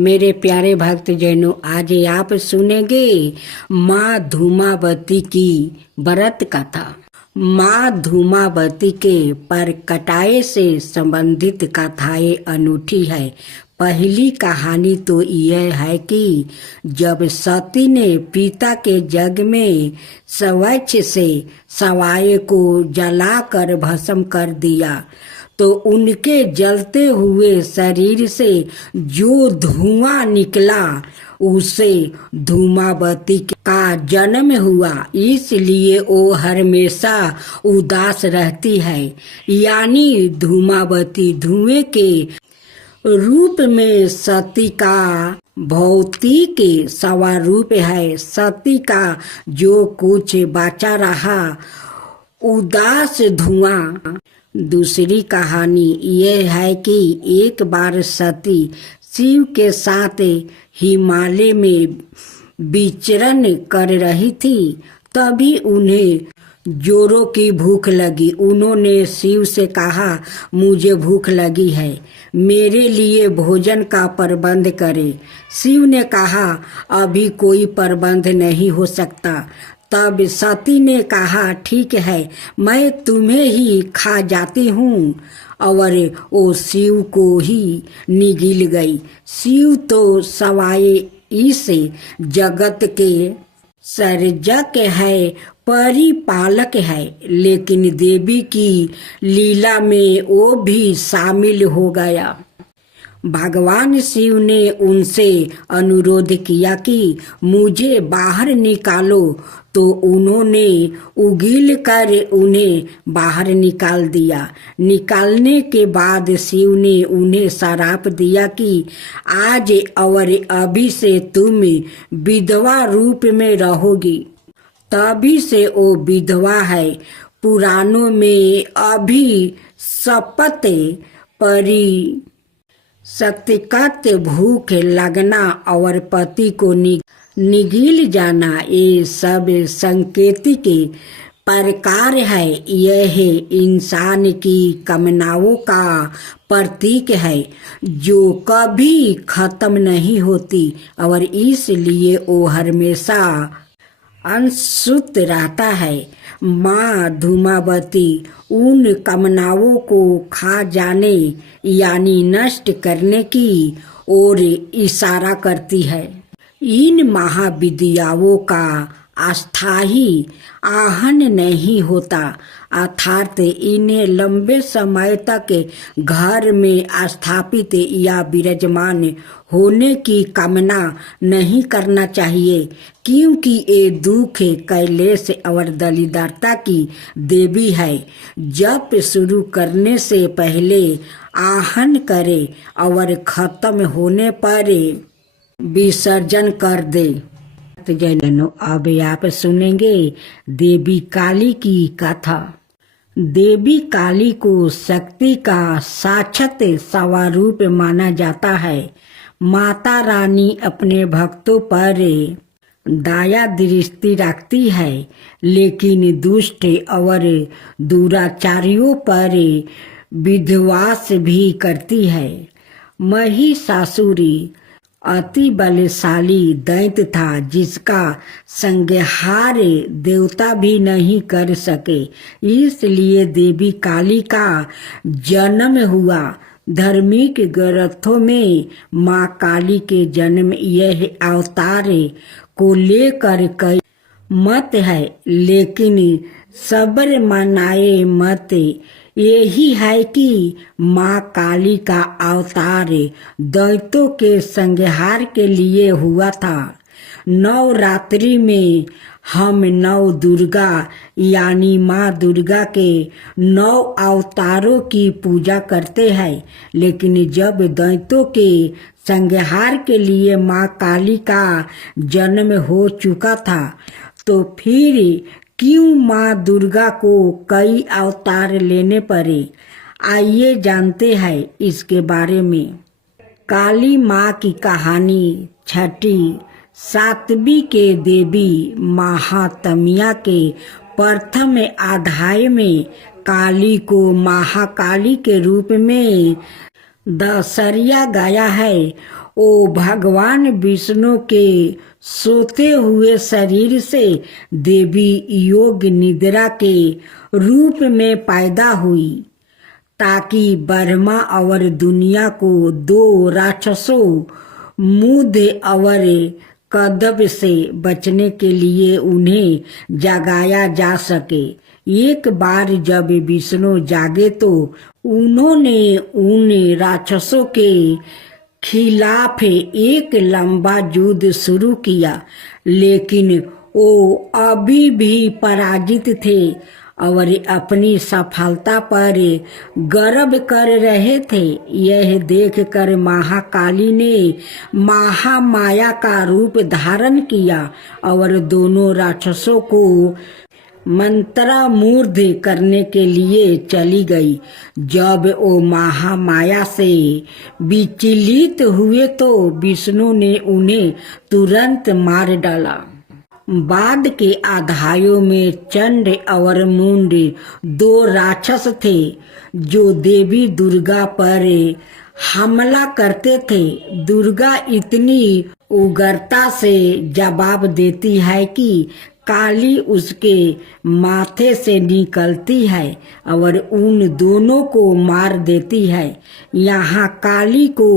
मेरे प्यारे भक्त जनों, आज आप सुनेंगे माँ धूमावती की व्रत कथा। माँ धूमावती के परकटाए से संबंधित कथाएं अनूठी है। पहली कहानी तो यह है कि जब सती ने पिता के यज्ञ में स्वच्छ से सवाए को जलाकर भस्म कर दिया तो उनके जलते हुए शरीर से जो धुआं निकला उसे धूमावती का जन्म हुआ। इसलिए वो हमेशा उदास रहती है। यानी धूमावती धुएं के रूप में सती का भौतिक स्वरूप है। सती का जो कुछ बचा रहा उदास धुआं। दूसरी कहानी यह है कि एक बार सती शिव के साथ हिमालय में विचरण कर रही थी। तभी उन्हें जोरों की भूख लगी। उन्होंने शिव से कहा, मुझे भूख लगी है, मेरे लिए भोजन का प्रबंध करें। शिव ने कहा, अभी कोई प्रबंध नहीं हो सकता। तब सती ने कहा, ठीक है, मैं तुम्हें ही खा जाती हूँ। और वो शिव को ही निगल गई। शिव तो सवाए इस जगत के सर्जक है, परिपालक है, लेकिन देवी की लीला में वो भी शामिल हो गया। भगवान शिव ने उनसे अनुरोध किया कि मुझे बाहर निकालो, तो उन्होंने उगील कर उन्हें बाहर निकाल दिया। निकालने के बाद शिव ने उन्हें श्राप दिया कि आज और अभी से तुम विधवा रूप में रहोगी। तभी से वो विधवा है। पुराणों में अभी शपथ परी सत्यकत भूख लगना और पति को निगल जाना, ये सब संकेतिक प्रकार है। यह इंसान की कामनाओं का प्रतीक है जो कभी खत्म नहीं होती और इसलिए वो हमेशा अनसुत रहता है। माँ धूमावती उन कामनाओं को खा जाने यानी नष्ट करने की ओर इशारा करती है। इन महाविद्याओं का अस्थायी आहन नहीं होता, अर्थात इन्हें लंबे समय तक घर में स्थापित या विराजमान होने की कामना नहीं करना चाहिए, क्योंकि ये दुख, कैलेश और दरिद्रता की देवी है। जप शुरू करने से पहले आहन करे और खत्म होने पर विसर्जन कर दे। जनों, अब आप सुनेंगे देवी काली की कथा। देवी काली को शक्ति का साक्षात स्वरूप माना जाता है। माता रानी अपने भक्तों पर दया दृष्टि रखती है, लेकिन दुष्ट और दुराचारियों पर विध्वंस भी करती है। महिषासुर अति बलशाली दैत्य था, जिसका संहार देवता भी नहीं कर सके। इसलिए देवी काली का जन्म हुआ। धार्मिक ग्रंथों में माँ काली के जन्म यह अवतार को लेकर कई मत है, लेकिन सर्वमान्य मत यही है कि माँ काली का अवतार दैत्यों के संहार के लिए हुआ था। नवरात्रि में हम नव दुर्गा यानी माँ दुर्गा के 9 अवतारों की पूजा करते हैं, लेकिन जब दैत्यों के संहार के लिए माँ काली का जन्म हो चुका था, तो फिर क्यों माँ दुर्गा को कई अवतार लेने पड़े? आइए जानते हैं इसके बारे में। काली माँ की कहानी छठी सातवीं के देवी महात्म्य के प्रथम अध्याय में काली को महाकाली के रूप में दर्शाया गया है। ओ भगवान विष्णु के सोते हुए शरीर से देवी योग निद्रा के रूप में पैदा हुई ताकि ब्रह्मा और दुनिया को दो राक्षसों मुद और कदब से बचने के लिए उन्हें जगाया जा सके। एक बार जब विष्णु जागे तो उन्होंने उन राक्षसों के खिलाफ एक लंबा युद्ध शुरू किया, लेकिन वो अभी भी पराजित थे और अपनी सफलता पर गर्व कर रहे थे। यह देखकर महाकाली ने महामाया का रूप धारण किया और दोनों राक्षसों को मंत्रमुग्ध करने के लिए चली गई। जब वो महामाया से विचलित हुए तो विष्णु ने उन्हें तुरंत मार डाला। बाद के अध्यायों में चंड और मुंड दो राक्षस थे जो देवी दुर्गा पर हमला करते थे। दुर्गा इतनी उग्रता से जवाब देती है कि काली उसके माथे से निकलती है और उन दोनों को मार देती है। यहाँ काली को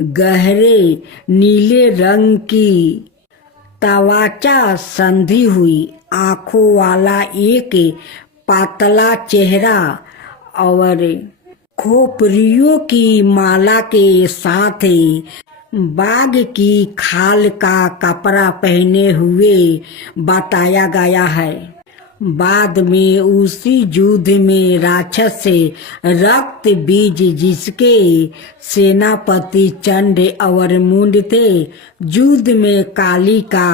गहरे नीले रंग की तवाचा संधि हुई आंखों वाला एक पातला चेहरा और खोपड़ियों की माला के साथ बाघ की खाल का कपड़ा पहने हुए बताया गया है। बाद में उसी युद्ध में राक्षस से रक्त बीज जिसके सेनापति चंड और मुंड थे युद्ध में काली का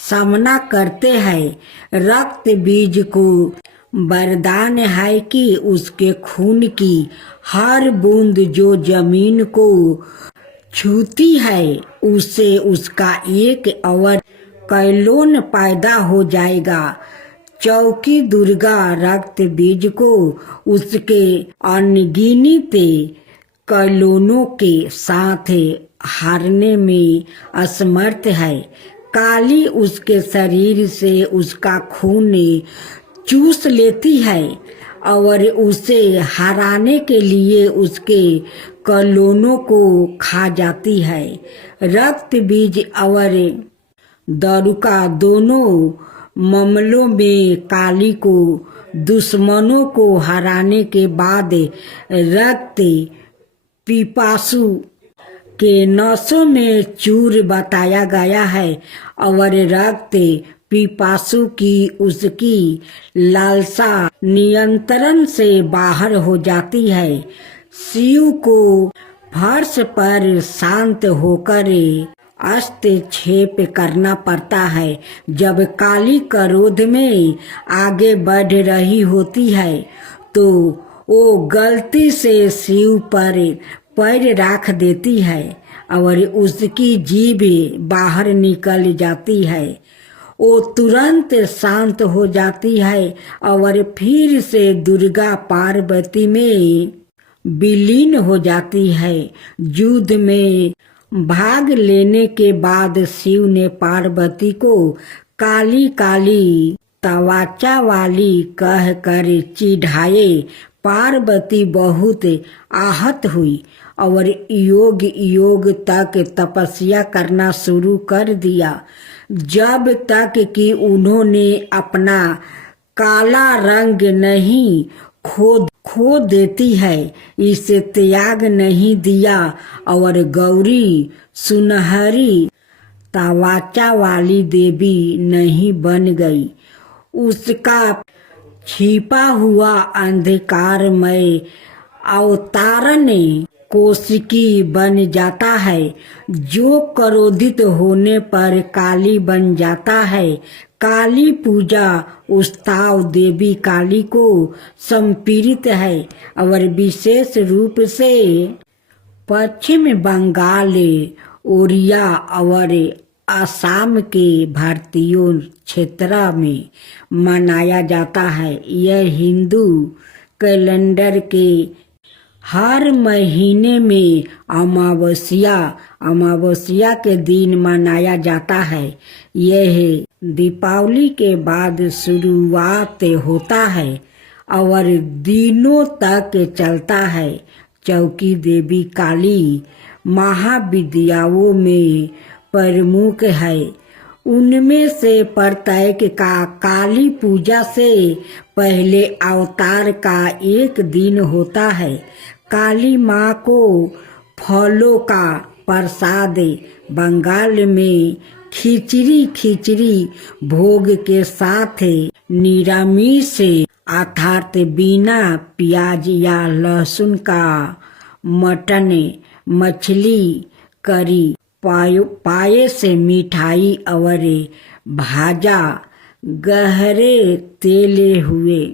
सामना करते हैं। रक्त बीज को वरदान है कि उसके खून की हर बूंद जो जमीन को छूती है उससे उसका एक और कैलोन पैदा हो जाएगा। चौकी दुर्गा रक्त बीज को उसके अनगिनत कैलोनों के साथ हारने में असमर्थ है। काली उसके शरीर से उसका खून चूस लेती है और उसे हराने के लिए उसके कैलोनों को खा जाती है। रक्त बीज और दारुका दोनों मामलों में काली को दुश्मनों को हराने के बाद रक्त पिपासु के नसों में चूर बताया गया है और रक्त पिपासु की उसकी लालसा नियंत्रण से बाहर हो जाती है। शिव को फर्श पर शांत होकर हस्तक्षेप करना पड़ता है। जब काली क्रोध में आगे बढ़ रही होती है तो वो गलती से शिव पर पैर रख देती है और उसकी जीभ बाहर निकल जाती है। वो तुरंत शांत हो जाती है और फिर से दुर्गा पार्वती में विलीन हो जाती है। युद्ध में भाग लेने के बाद शिव ने पार्वती को काली काली तवाचा वाली कहकर चिढ़ाए। पार्वती बहुत आहत हुई और योग योग तक तपस्या करना शुरू कर दिया जब तक कि उन्होंने अपना काला रंग नहीं खो देती है इसे त्याग नहीं दिया और गौरी सुनहरी तवाचा वाली देवी नहीं बन गई। उसका छिपा हुआ अंधकारमय अवतारण कोशिकी बन जाता है जो क्रोधित होने पर काली बन जाता है। काली पूजा उत्सव देवी काली को समर्पित है और विशेष रूप से पश्चिम बंगाल, ओडिशा और असम के भारतीय क्षेत्र में मनाया जाता है। यह हिंदू कैलेंडर के हर महीने में अमावस्या के दिन मनाया जाता है। यह दीपावली के बाद शुरुआत होता है और दिनों तक चलता है। चौकी देवी काली महाविद्याओं में प्रमुख है। उनमें से प्रत्येक का काली पूजा से पहले अवतार का एक दिन होता है। काली माँ को फलों का प्रसाद बंगाल में खिचड़ी भोग के साथ निरामिष अर्थात बिना प्याज या लहसुन का मटन, मछली, करी, पायस, मिठाई और भाजा गहरे तेले हुए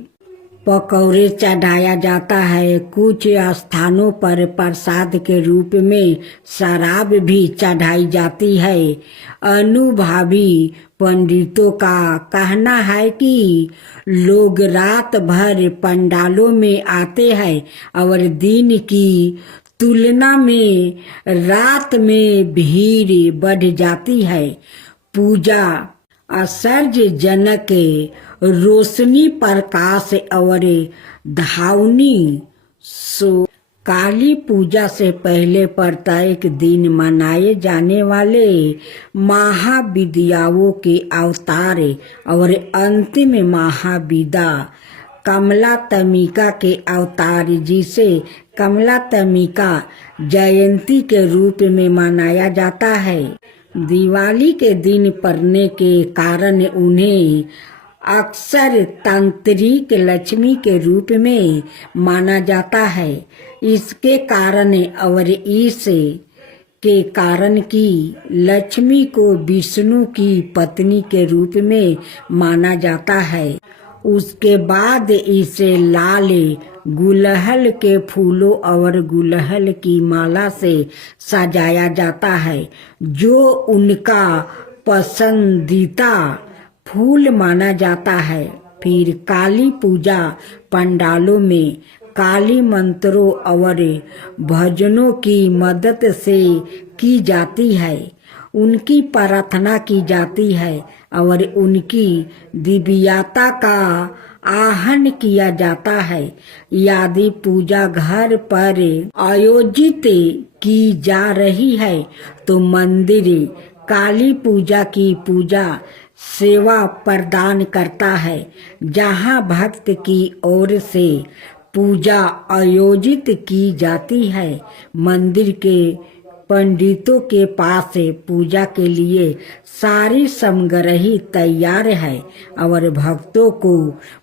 पकौड़े चढ़ाया जाता है। कुछ स्थानों पर प्रसाद के रूप में शराब भी चढ़ाई जाती है। अनुभवी पंडितों का कहना है कि लोग रात भर पंडालों में आते हैं और दिन की तुलना में रात में भीड़ बढ़ जाती है। पूजा आश्चर्यजनक रोशनी, प्रकाश और धावनी सो काली पूजा से पहले प्रत्येक दिन मनाए जाने वाले महाविद्याओं के अवतार और अंतिम महाविद्या कमलात्मिका के अवतार, जिसे कमलात्मिका जयंती के रूप में मनाया जाता है, दिवाली के दिन पड़ने के कारण उन्हें अक्सर तांत्रिक लक्ष्मी के रूप में माना जाता है। इसके कारण और इस के कारण कि लक्ष्मी को विष्णु की पत्नी के रूप में माना जाता है। उसके बाद इसे लाल गुलहल के फूलों और गुलहल की माला से सजाया जाता है, जो उनका पसंदीदा फूल माना जाता है। फिर काली पूजा पंडालों में काली मंत्रों और भजनों की मदद से की जाती है। उनकी प्रार्थना की जाती है और उनकी दिव्यता का आहन किया जाता है। यदि पूजा घर पर आयोजित की जा रही है तो मंदिर काली पूजा की पूजा सेवा प्रदान करता है, जहां भक्त की ओर से पूजा आयोजित की जाती है। मंदिर के पंडितों के पास पूजा के लिए सारी सामग्री तैयार है और भक्तों को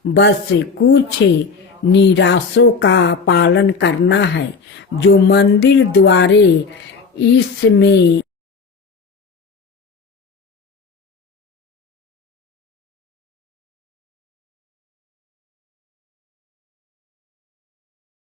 बस कुछ निर्देशों का पालन करना है, जो मंदिर द्वारा इसमें